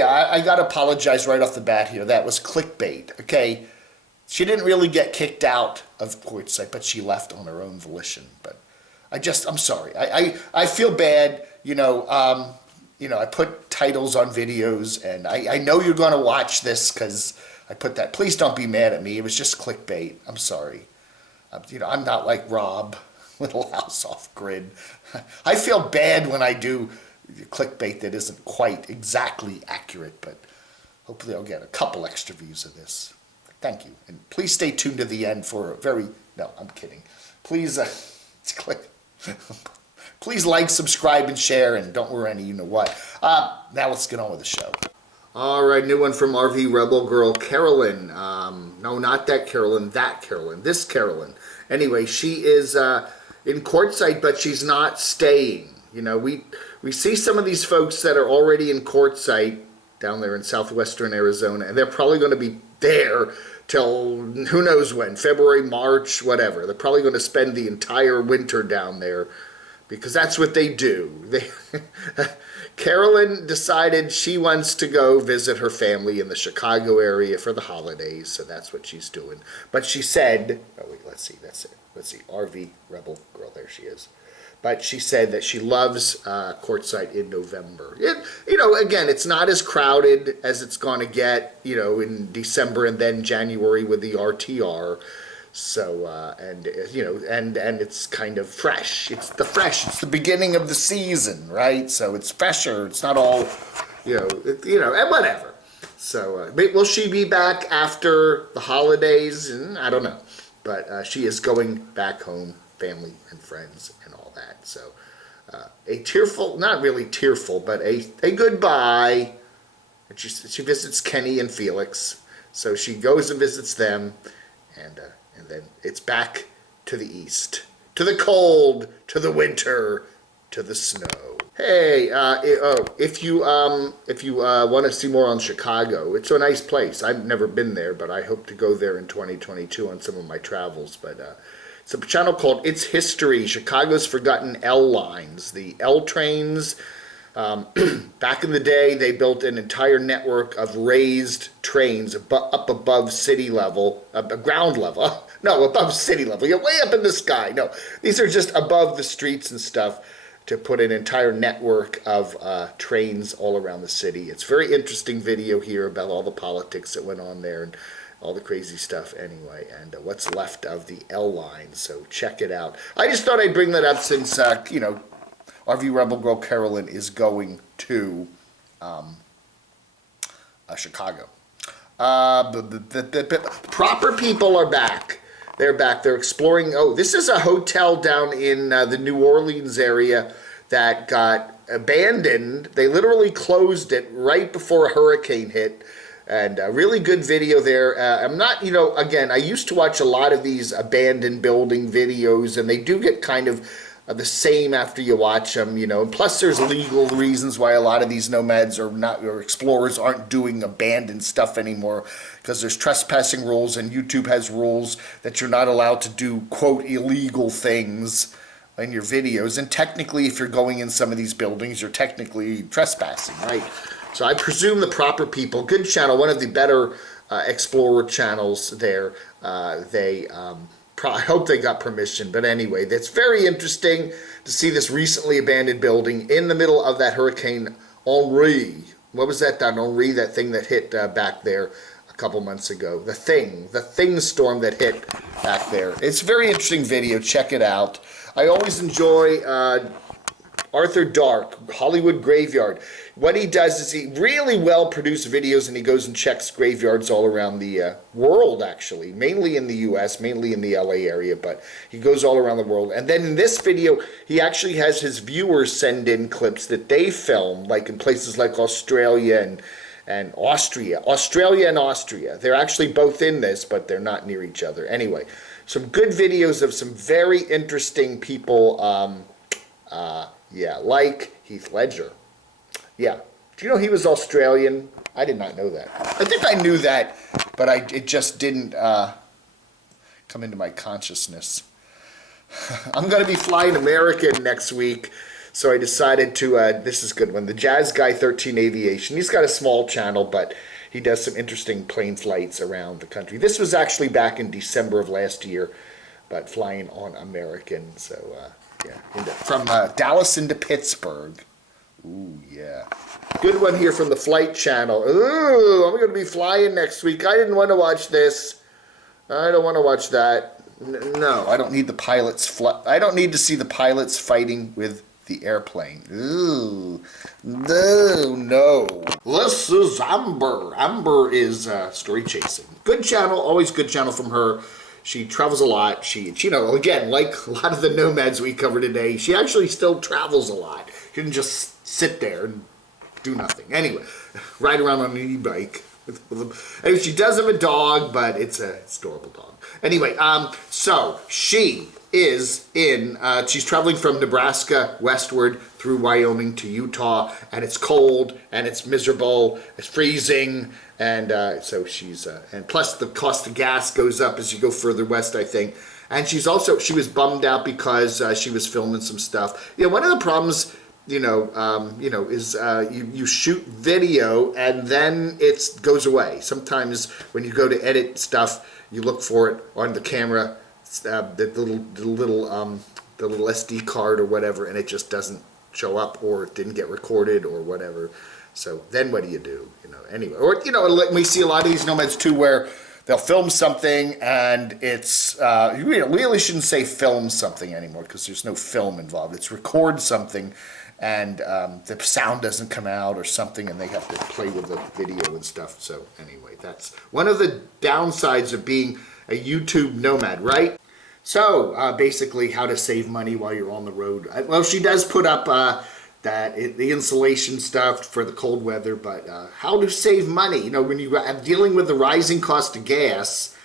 hey, I got to apologize right off the bat here. That was clickbait, okay? She didn't really get kicked out of Quartzsite, but she left on her own volition. But I'm sorry. I feel bad, I put titles on videos, and I know you're going to watch this because I put that. Please don't be mad at me. It was just clickbait. I'm sorry. I'm not like Rob, Little House Off Grid. I feel bad when I do clickbait that isn't quite exactly accurate, but hopefully I'll get a couple extra views of this. Thank you. And please stay tuned to the end for a very... No, I'm kidding. Please please like, subscribe, and share, and don't worry any you-know-what. Now let's get on with the show. All right, new one from RV Rebel Girl, Carolyn. No, not that Carolyn, this Carolyn. Anyway, she is in Quartzsite, but she's not staying. We see some of these folks that are already in Quartzsite down there in southwestern Arizona, and they're probably going to be there till who knows when, February, March, whatever. They're probably going to spend the entire winter down there because that's what they do. Carolyn decided she wants to go visit her family in the Chicago area for the holidays, so that's what she's doing. But she said, oh wait, let's see, that's it. Let's see, RV Rebel Girl, there she is. But she said that she loves Quartzsite in November. Again, it's not as crowded as it's going to get, in December and then January with the RTR. So, and it's kind of fresh. It's the beginning of the season, right? So it's fresher. It's not all, and whatever. So, will she be back after the holidays? I don't know. But she is going back home, family and friends and all that. So a tearful, not really tearful, but a goodbye. And she visits Kenny and Felix. So she goes and visits them, and then it's back to the east, to the cold, to the winter, to the snow. Hey, if you want to see more on Chicago, it's a nice place. I've never been there, but I hope to go there in 2022 on some of my travels. But it's a channel called It's History, Chicago's Forgotten L Lines. The L trains, back in the day, they built an entire network of raised trains up above city level, ground level. No, above city level. You're way up in the sky. No, these are just above the streets and stuff to put an entire network of trains all around the city. It's a very interesting video here about all the politics that went on there and all the crazy stuff anyway, and what's left of the L line, so check it out. I just thought I'd bring that up since, RV Rebel Girl Carolyn is going to Chicago. Proper people are back. They're back. They're exploring. Oh, this is a hotel down in the New Orleans area that got abandoned. They literally closed it right before a hurricane hit. And a really good video there. I'm not, again, I used to watch a lot of these abandoned building videos, and they do get kind of the same after you watch them, And plus, there's legal reasons why a lot of these nomads or explorers aren't doing abandoned stuff anymore, because there's trespassing rules, and YouTube has rules that you're not allowed to do, quote, illegal things in your videos. And technically, if you're going in some of these buildings, you're technically trespassing, right? So I presume the proper people, good channel, one of the better explorer channels there. I hope they got permission, but anyway, that's very interesting to see this recently abandoned building in the middle of that Hurricane Henri. What was that, Henri, that thing that hit back there a couple months ago? The thing storm that hit back there. It's a very interesting video. Check it out. I always enjoy Arthur Dark, Hollywood Graveyard. What he does is he really well-produced videos, and he goes and checks graveyards all around the world, actually. Mainly in the U.S., mainly in the L.A. area, but he goes all around the world. And then in this video, he actually has his viewers send in clips that they film, like in places like Australia and Austria. Australia and Austria. They're actually both in this, but they're not near each other. Anyway, some good videos of some very interesting people, like Heath Ledger. Yeah. Do you know he was Australian? I did not know that. I think I knew that, but it just didn't come into my consciousness. I'm going to be flying American next week, So I decided to, this is a good one, the Jazz Guy 13 Aviation. He's got a small channel, but he does some interesting plane flights around the country. This was actually back in December of last year, but flying on American. So, yeah, from Dallas into Pittsburgh. Ooh, yeah. Good one here from the Flight Channel. Ooh, I'm going to be flying next week. I didn't want to watch this. I don't want to watch that. No, I don't need the pilots. I don't need to see the pilots fighting with the airplane. Ooh, no. This is Amber. Amber is story chasing. Good channel, always good channel from her. She travels a lot. She, you know, again, like a lot of the nomads we cover today, she actually still travels a lot. She didn't just sit there and do nothing. Anyway, ride around on an e-bike. Anyway, she does have a dog, but it's an adorable dog. Anyway, so she is in, she's traveling from Nebraska westward through Wyoming to Utah, and it's cold, and it's miserable, it's freezing, and so she's, and plus the cost of gas goes up as you go further west, I think. And she's also, she was bummed out because she was filming some stuff. You know, one of the problems, is you shoot video and then it goes away. Sometimes when you go to edit stuff, you look for it on the camera, the little SD card or whatever, and it just doesn't show up, or it didn't get recorded or whatever. So then what do you do? You know, anyway, or we see a lot of these nomads too, where they'll film something and it's you really shouldn't say film something anymore, because there's no film involved. It's record something, and the sound doesn't come out or something, and they have to play with the video and stuff. So anyway, that's one of the downsides of being a YouTube nomad, right? So basically, how to save money while you're on the road. Well, she does put up the insulation stuff for the cold weather, but how to save money. You know, when you're dealing with the rising cost of gas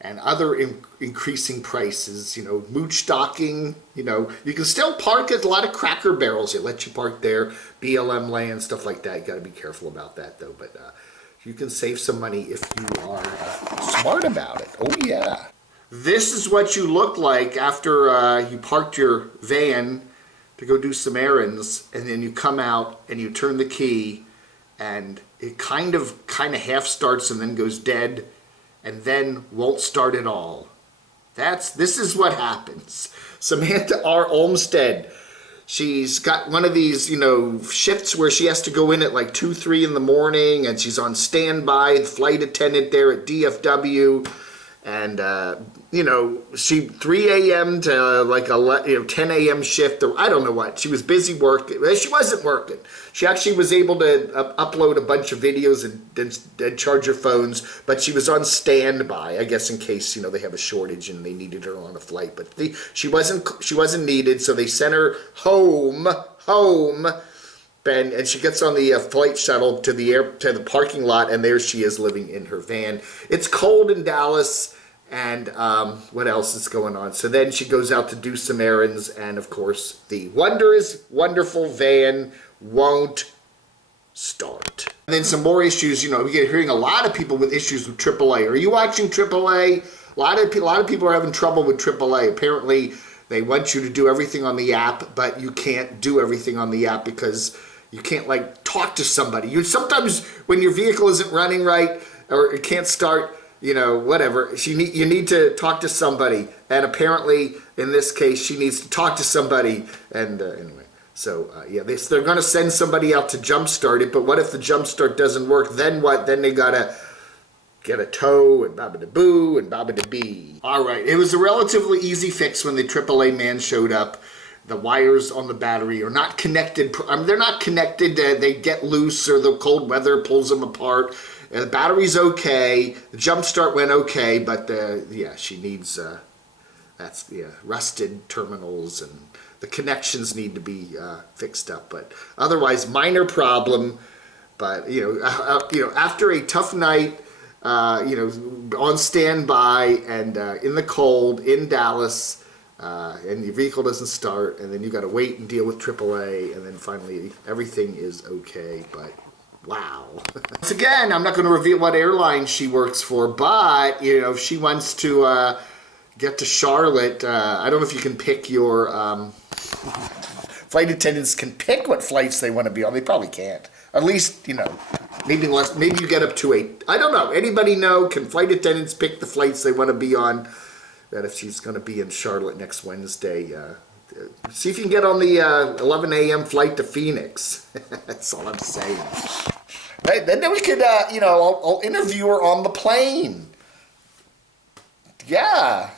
and other increasing prices, you know, mooch stocking, you know, you can still park at a lot of Cracker Barrels. It lets you park there, BLM land, stuff like that. You got to be careful about that, though. But you can save some money if you are smart about it. Oh, yeah. This is what you look like after you parked your van to go do some errands, and then you come out and you turn the key, and it kind of half starts and then goes dead, and then won't start at all. This is what happens. Samantha R. Olmstead, she's got one of these, you know, shifts where she has to go in at like 2, 3 in the morning, and she's on standby, the flight attendant there at DFW, and you know, she 3 a.m. to like 10 a.m. shift, or I don't know what. She was busy working. She wasn't working. She actually was able to upload a bunch of videos and charge her phones, but she was on standby, I guess, in case, you know, they have a shortage and they needed her on a flight. But she wasn't needed, so they sent her home, and she gets on the flight shuttle to the parking lot, and there she is living in her van. It's cold in Dallas. And what else is going on? So then she goes out to do some errands, and of course the wonderful van won't start. And then some more issues. You know, we get hearing a lot of people with issues with AAA. Are you watching AAA? A lot of people are having trouble with AAA. Apparently, they want you to do everything on the app, but you can't do everything on the app because you can't like talk to somebody. Sometimes when your vehicle isn't running right or it can't start, you know, whatever, you need to talk to somebody, and apparently in this case she needs to talk to somebody, and anyway, so yeah, they're going to send somebody out to jumpstart it, but what if the jumpstart doesn't work? Then what? Then they gotta get a tow and baba-da-boo and baba-da-bee. All right, it was a relatively easy fix when the AAA man showed up. The wires on the battery are not connected. They're not connected. They get loose, or the cold weather pulls them apart. The battery's okay. The jump start went okay, but yeah, she needs rusted terminals, and the connections need to be fixed up. But otherwise, minor problem. But you know, after a tough night, on standby and in the cold in Dallas, and your vehicle doesn't start, and then you got to wait and deal with AAA, and then finally everything is okay, but. Wow. Once again, I'm not going to reveal what airline she works for, but, you know, if she wants to get to Charlotte, I don't know if you can pick your flight attendants can pick what flights they want to be on. They probably can't. At least, you know, maybe less. Maybe you get up to 8. I don't know. Anybody know? Can flight attendants pick the flights they want to be on? That if she's going to be in Charlotte next Wednesday, see if you can get on the 11 a.m. flight to Phoenix. That's all I'm saying. Right, then we could, you know, I'll interview her on the plane. Yeah.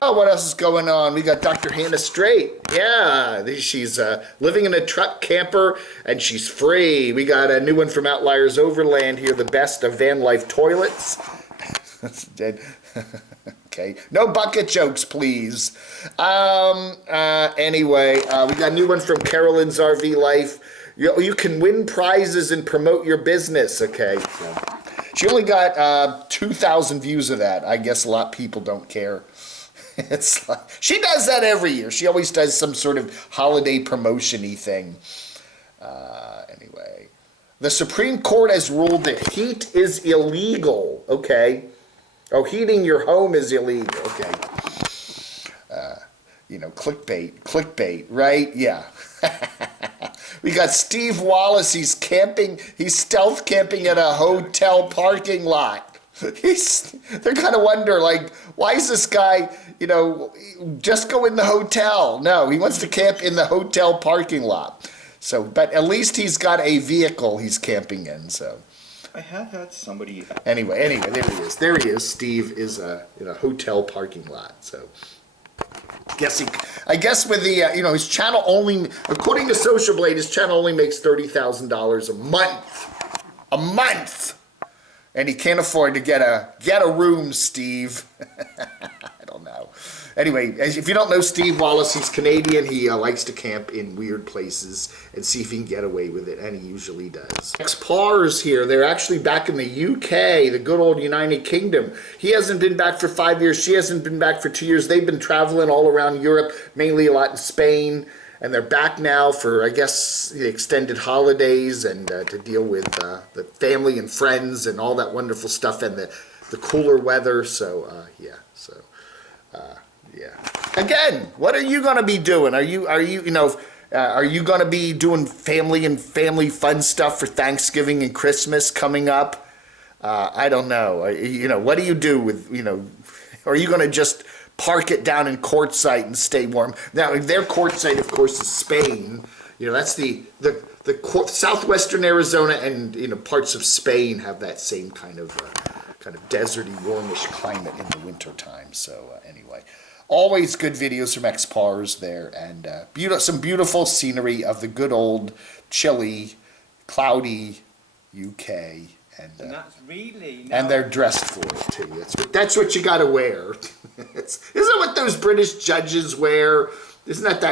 Oh, what else is going on? We got Dr. Hannah Straight. Yeah, she's living in a truck camper, and she's free. We got a new one from Outliers Overland here, the best of van life toilets. Dead. Okay, no bucket jokes, please. Anyway, we got a new one from Carolyn's RV Life. You can win prizes and promote your business. Okay, so she only got 2,000 views of that. I guess a lot of people don't care. It's like, she does that every year. She always does some sort of holiday promotion-y thing. Anyway, the Supreme Court has ruled that heat is illegal. Okay. Oh, heating your home is illegal. Okay. You know, clickbait, right? Yeah. We got Steve Wallace. He's camping. He's stealth camping at a hotel parking lot. They're going to wonder, like, why is this guy, you know, just go in the hotel? No, he wants to camp in the hotel parking lot. So, but at least he's got a vehicle he's camping in, so. I have had somebody. Anyway, there he is. There he is. Steve is in a hotel parking lot, so. I guess with the, you know, his channel only, according to Social Blade, his channel only makes $30,000 a month. A month! And he can't afford to get a room, Steve. I don't know. Anyway, if you don't know Steve Wallace, he's Canadian. He likes to camp in weird places and see if he can get away with it, and he usually does. Ex-Pars here. They're actually back in the UK, the good old United Kingdom. He hasn't been back for 5 years. She hasn't been back for 2 years. They've been traveling all around Europe, mainly a lot in Spain. And they're back now for, I guess, the extended holidays and to deal with the family and friends and all that wonderful stuff and the cooler weather. So, yeah. So, yeah. Again, what are you going to be doing? Are you going to be doing family fun stuff for Thanksgiving and Christmas coming up? I don't know. What do you do with, are you going to just park it down in Quartzsite and stay warm? Now, their Quartzsite, of course, is Spain. That's the southwestern Arizona and parts of Spain have that same kind of deserty, warmish climate in the wintertime. So anyway, always good videos from Ex-Pars there, and some beautiful scenery of the good old chilly, cloudy UK. And that's really and they're dressed for it too. That's what you got to wear. Isn't what those British judges wear? Isn't that?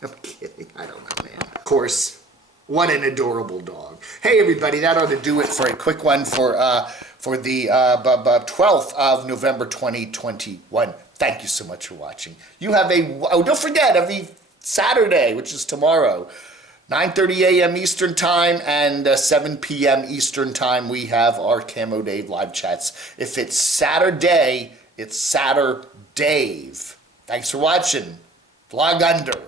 I'm kidding. I don't know, man. Of course, what an adorable dog. Hey, everybody, that ought to do it for a quick one for the 12th of November 2021. Thank you so much for watching. You have don't forget, every Saturday, which is tomorrow, 9:30 a.m. Eastern Time and 7 p.m. Eastern Time, we have our Camo Dave live chats. If it's Saturday, it's Saturday. Thanks for watching. Vlog under.